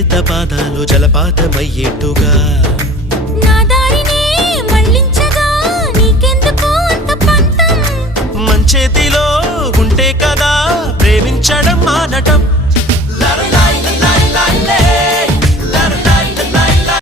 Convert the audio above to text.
లేత పాదాలు జలపాతమయ్యేట్టుగా నా దారినే మళ్ళించగా నీకెందుకు అంత పంతం మంచేతిలో ఉంటే కదా ప్రేమించడం మానటం